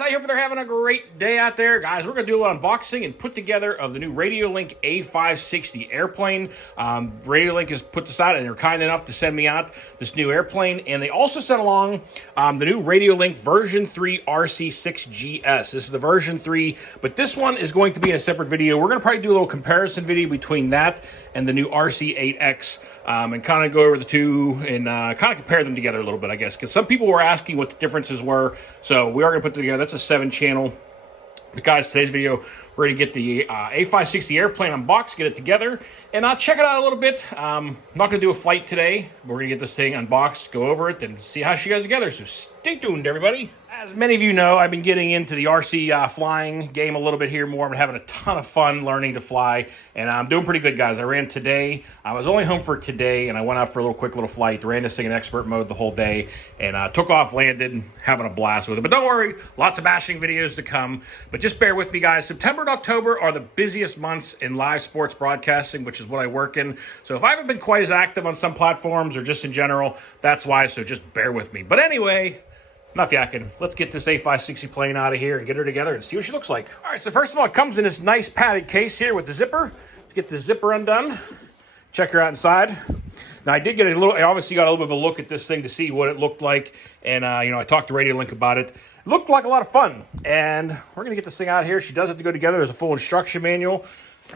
I hope they're having a great day out there. Guys, we're going to do a little unboxing and put together of the new RADIOLINK A560 airplane. RADIOLINK has put this out, and they're kind enough to send me out this new airplane. And they also sent along the new RADIOLINK version 3 RC6GS. This is the version 3, but this one is going to be in a separate video. We're going to probably do a little comparison video between that and the new RC8X. And kind of go over the two and kind of compare them together a little bit, I guess. Because some people were asking what the differences were. So we are going to put it together. That's a 7-channel. But guys, today's video, we're going to get the A560 airplane unboxed, get it together, and check it out a little bit. I'm not going to do a flight today. We're going to get this thing unboxed, go over it, and see how she goes together. So stay tuned, everybody. As many of you know, I've been getting into the RC flying game a little bit here more. I'm having a ton of fun learning to fly, and I'm doing pretty good, guys. I ran today. I was only home for today, and I went out for a quick little flight. Ran this thing in expert mode the whole day, and took off, landed, having a blast with it. But don't worry, lots of bashing videos to come. But just bear with me, guys. September and October are the busiest months in live sports broadcasting, which is what I work in. So if I haven't been quite as active on some platforms or just in general, that's why. So just bear with me. But anyway, enough yakking. Let's get this A560 plane out of here and get her together and see what she looks like. All right, so first of all, it comes in this nice padded case here with the zipper. Let's get the zipper undone. Check her out inside. Now, I obviously got a little bit of a look at this thing to see what it looked like. And, I talked to RADIOLINK about it. It looked like a lot of fun. And we're going to get this thing out here. She does have to go together. There's a full instruction manual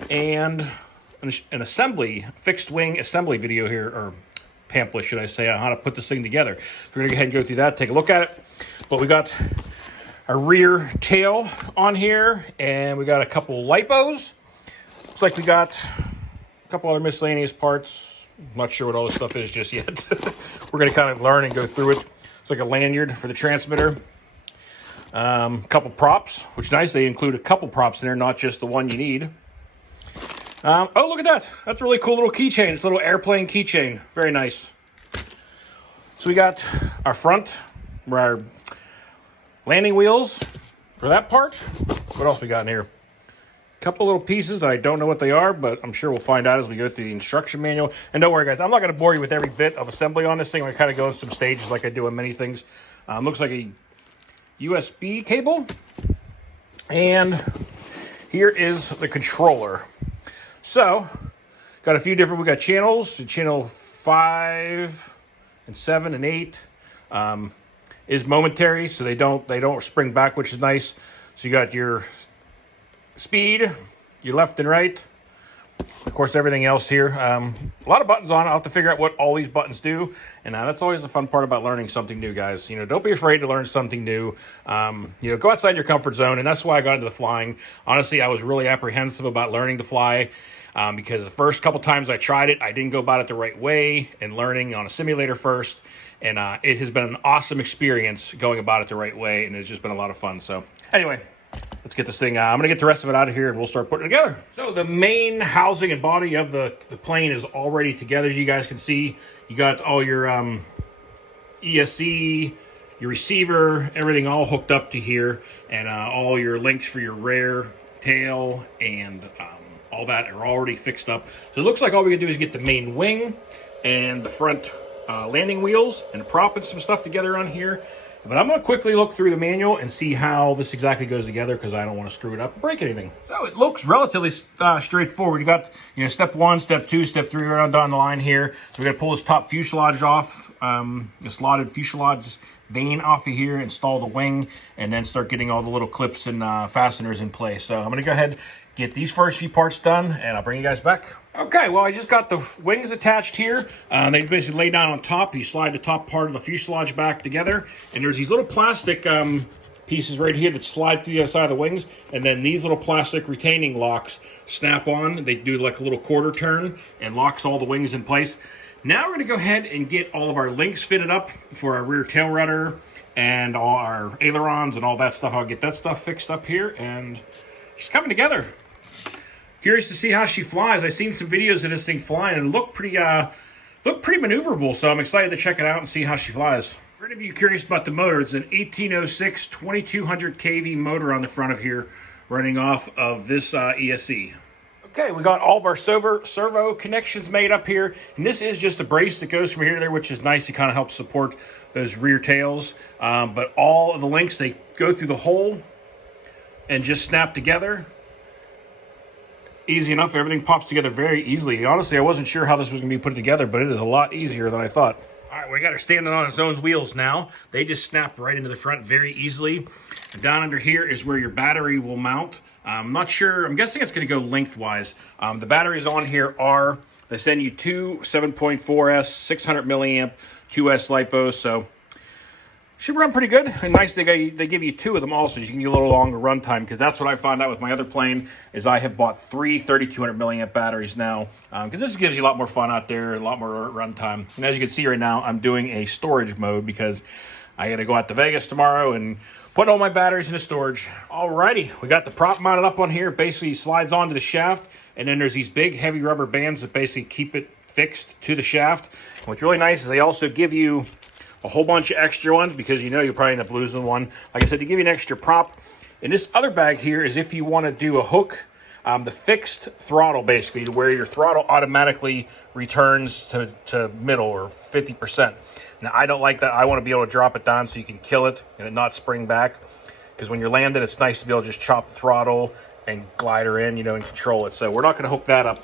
and an fixed wing assembly video here, or pamphlet, should I say, on how to put this thing together. So we're going to go ahead and go through that, take a look at it. But we got a rear tail on here, and we got a couple lipos. Looks like we got a couple other miscellaneous parts. I'm not sure what all this stuff is just yet. We're going to kind of learn and go through it. It's like a lanyard for the transmitter. Couple props, which is nice. They include a couple props in there, not just the one you need. Oh, look at that. That's a really cool little keychain. It's a little airplane keychain. Very nice. So we got our front, our landing wheels for that part. What else we got in here? A couple little pieces that I don't know what they are, but I'm sure we'll find out as we go through the instruction manual. And don't worry, guys, I'm not going to bore you with every bit of assembly on this thing. I kind of go in some stages like I do on many things. Looks like a USB cable. And here is the controller. So, got a few different, we got channels. Channel 5 and 7 and 8 is momentary, so they don't spring back, which is nice. So you got your speed, your left and right, of course everything else here. A lot of buttons on it. I'll have to figure out what all these buttons do, and that's always the fun part about learning something new, guys. Don't be afraid to learn something new. Go outside your comfort zone, and that's why I got into the flying. Honestly, I was really apprehensive about learning to fly. Because the first couple times I tried it, I didn't go about it the right way and learning on a simulator first. And it has been an awesome experience going about it the right way, and it's just been a lot of fun. So anyway, let's get this thing. I'm going to get the rest of it out of here, and we'll start putting it together. So the main housing and body of the plane is already together. As you guys can see, you got all your ESC, your receiver, everything all hooked up to here, and all your links for your rear, tail, and all that are already fixed up. So it looks like all we can do is get the main wing and the front landing wheels and prop and some stuff together on here. But I'm going to quickly look through the manual and see how this exactly goes together, because I don't want to screw it up and break anything. So it looks relatively straightforward. You got step 1, step 2, step 3 right down the line here. So we're going to pull this top fuselage off, the slotted fuselage vane off of here, install the wing, and then start getting all the little clips and fasteners in place. So I'm going to go ahead, get these first few parts done, and I'll bring you guys back. Okay, well, I just got the wings attached here. They basically lay down on top. You slide the top part of the fuselage back together, and there's these little plastic pieces right here that slide through the other side of the wings, and then these little plastic retaining locks snap on. They do like a little quarter turn and locks all the wings in place. Now we're going to go ahead and get all of our links fitted up for our rear tail rudder and all our ailerons and all that stuff. I'll get that stuff fixed up here, and she's coming together. Curious to see how she flies. I've seen some videos of this thing flying and look pretty maneuverable, so I'm excited to check it out and see how she flies. For any of you curious about the motor, it's an 1806 2200 kV motor on the front of here, running off of this ESC. Okay, we got all of our servo connections made up here, and this is just a brace that goes from here to there, which is nice to kind of help support those rear tails. But all of the links, they go through the hole and just snap together. Easy enough. Everything pops together very easily. Honestly, I wasn't sure how this was going to be put together, but it is a lot easier than I thought. All right, we got her standing on its own wheels now. They just snap right into the front very easily. And down under here is where your battery will mount. I'm not sure. I'm guessing it's going to go lengthwise. The batteries on here are, they send you two 7.4S, 600 milliamp, 2S LiPos, so should run pretty good. And nice, they give you two of them also. You can get a little longer run time, because that's what I found out with my other plane, is I have bought three 3200 milliamp batteries now, because this gives you a lot more fun out there, a lot more run time. And as you can see right now, I'm doing a storage mode because I got to go out to Vegas tomorrow and put all my batteries into storage. Alrighty, we got the prop mounted up on here. Basically slides onto the shaft, and then there's these big heavy rubber bands that basically keep it fixed to the shaft. And what's really nice is they also give you a whole bunch of extra ones, because you know you'll probably end up losing one. Like I said, to give you an extra prop. And this other bag here is if you want to do a hook, the fixed throttle, basically, to where your throttle automatically returns to middle or 50%. Now, I don't like that. I want to be able to drop it down so you can kill it and it not spring back. Because when you're landing, it's nice to be able to just chop the throttle and glide her in, you know, and control it. So we're not going to hook that up.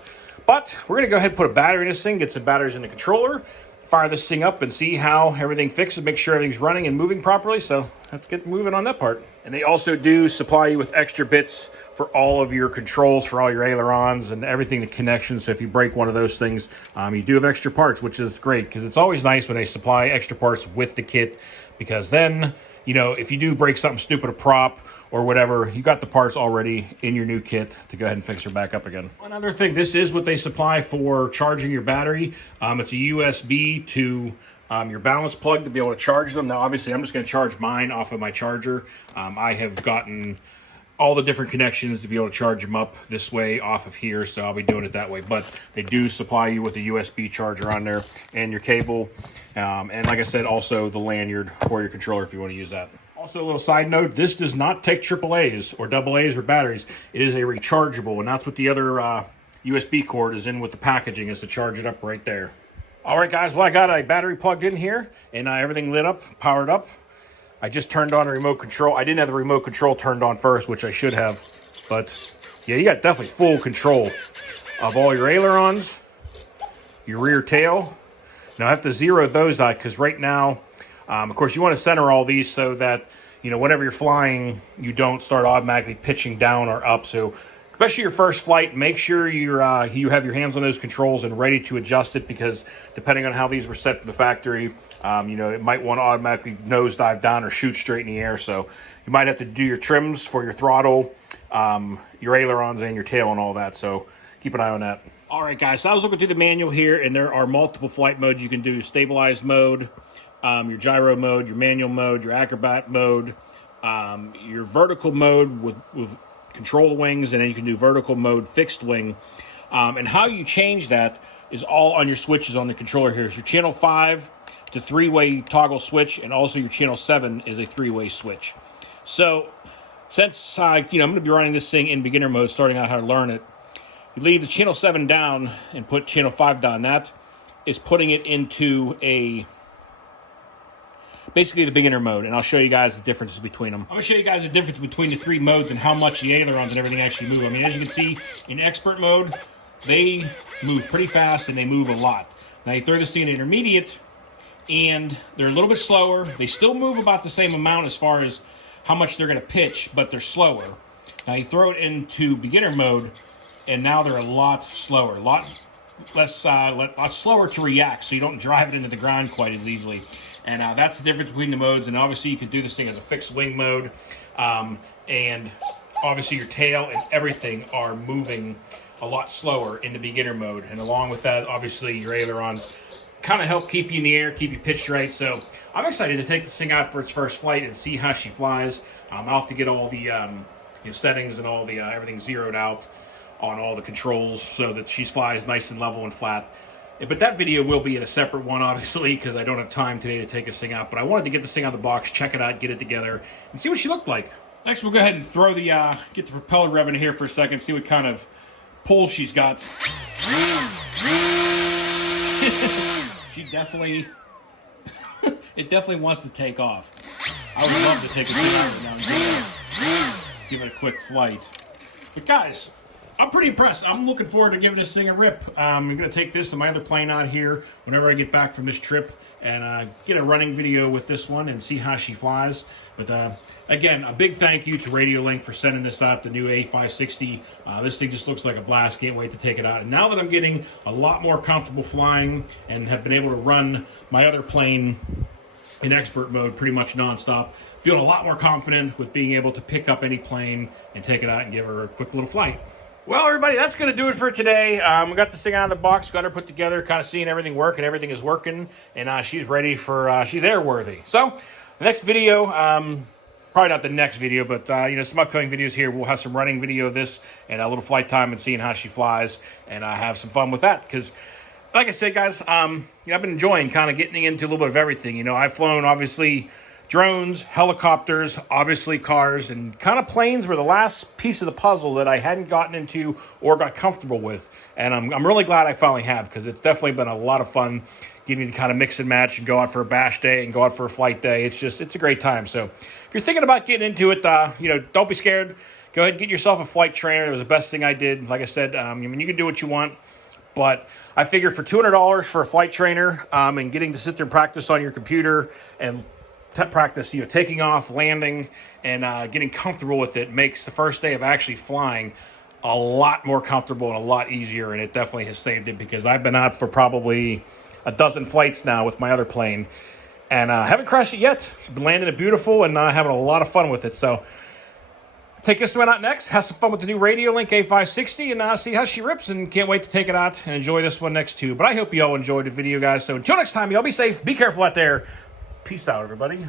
But we're going to go ahead and put a battery in this thing, get some batteries in the controller, fire this thing up and see how everything fixes, make sure everything's running and moving properly. So let's get moving on that part. And they also do supply you with extra bits for all of your controls, for all your ailerons and everything, the connections. So if you break one of those things, you do have extra parts, which is great, because it's always nice when they supply extra parts with the kit, because then, you know, if you do break something stupid, a prop or whatever, you got the parts already in your new kit to go ahead and fix her back up again. One other thing, this is what they supply for charging your battery. It's a USB to your balance plug to be able to charge them. Now, obviously, I'm just going to charge mine off of my charger. I have gotten all the different connections to be able to charge them up this way off of here, so I'll be doing it that way. But they do supply you with a USB charger on there and your cable. And like I said, also the lanyard for your controller if you want to use that. Also, a little side note, this does not take AAAs or AA's or batteries. It is a rechargeable, and that's what the other USB cord is in with the packaging, is to charge it up right there. All right, guys, well, I got a battery plugged in here, and everything lit up, powered up. I just turned on a remote control. I didn't have the remote control turned on first, which I should have. But, yeah, you got definitely full control of all your ailerons, your rear tail. Now, I have to zero those out, because right now, of course, you want to center all these so that, you know, whenever you're flying, you don't start automatically pitching down or up. So, especially your first flight, make sure you have your hands on those controls and ready to adjust it, because depending on how these were set to the factory, you know, it might want to automatically nosedive down or shoot straight in the air. So you might have to do your trims for your throttle, your ailerons, and your tail and all that. So keep an eye on that. All right, guys, so I was looking through the manual here, and there are multiple flight modes you can do. Stabilized mode, your gyro mode, your manual mode, your acrobat mode, your vertical mode with control wings, and then you can do vertical mode fixed wing. And how you change that is all on your switches on the controller here. So your channel 5 to 3-way toggle switch, and also your channel 7 is a 3-way switch. So since you know, I'm going to be running this thing in beginner mode, starting out how to learn it, you leave the channel 7 down and put channel 5 down. That is putting it into basically the beginner mode, and I'll show you guys the differences between them. I'm going to show you guys the difference between the three modes and how much the ailerons and everything actually move. I mean, as you can see, in expert mode, they move pretty fast and they move a lot. Now you throw this thing in intermediate, and they're a little bit slower. They still move about the same amount as far as how much they're going to pitch, but they're slower. Now you throw it into beginner mode, and now they're a lot slower, a lot slower to react, so you don't drive it into the ground quite as easily. And that's the difference between the modes. And obviously you can do this thing as a fixed wing mode. And obviously your tail and everything are moving a lot slower in the beginner mode. And along with that, obviously your ailerons kind of help keep you in the air, keep you pitched right. So I'm excited to take this thing out for its first flight and see how she flies. I'll have to get all the settings and all the everything zeroed out on all the controls so that she flies nice and level and flat. But that video will be in a separate one, obviously, because I don't have time today to take this thing out. But I wanted to get this thing out of the box, check it out, get it together, and see what she looked like. Next, we'll go ahead and throw the get the propeller rev in here for a second, see what kind of pull she's got. She definitely, it definitely wants to take off. I would love to take a shower now and give it a quick flight. But guys, I'm pretty impressed. I'm looking forward to giving this thing a rip. I'm going to take this and my other plane out here whenever I get back from this trip and get a running video with this one and see how she flies. But again, a big thank you to RADIOLINK for sending this out, the new A560. This thing just looks like a blast. Can't wait to take it out. And now that I'm getting a lot more comfortable flying and have been able to run my other plane in expert mode pretty much nonstop, feeling a lot more confident with being able to pick up any plane and take it out and give her a quick little flight. Well, everybody, that's going to do it for today. We got this thing out of the box, got her put together, kind of seeing everything work, and everything is working, and she's ready for, she's airworthy. So, the next video, probably not the next video, but, some upcoming videos here, we'll have some running video of this and a little flight time and seeing how she flies, and have some fun with that, because, like I said, guys, I've been enjoying kind of getting into a little bit of everything. I've flown, obviously, drones, helicopters, obviously cars, and kind of planes were the last piece of the puzzle that I hadn't gotten into or got comfortable with. And I'm really glad I finally have, because it's definitely been a lot of fun getting to kind of mix and match and go out for a bash day and go out for a flight day. It's a great time. So if you're thinking about getting into it, don't be scared. Go ahead and get yourself a flight trainer. It was the best thing I did. Like I said, you can do what you want. But I figured for $200 for a flight trainer and getting to sit there and practice on your computer and practice, taking off, landing, and getting comfortable with it makes the first day of actually flying a lot more comfortable and a lot easier. And it definitely has saved it, because I've been out for probably a dozen flights now with my other plane and haven't crashed it yet. It's been landing it beautiful and having a lot of fun with it. So take this one out next, have some fun with the new RADIOLINK A560, and see how she rips, and can't wait to take it out and enjoy this one next too. But I hope you all enjoyed the video, guys. So until next time, y'all be safe, be careful out there. Peace out, everybody.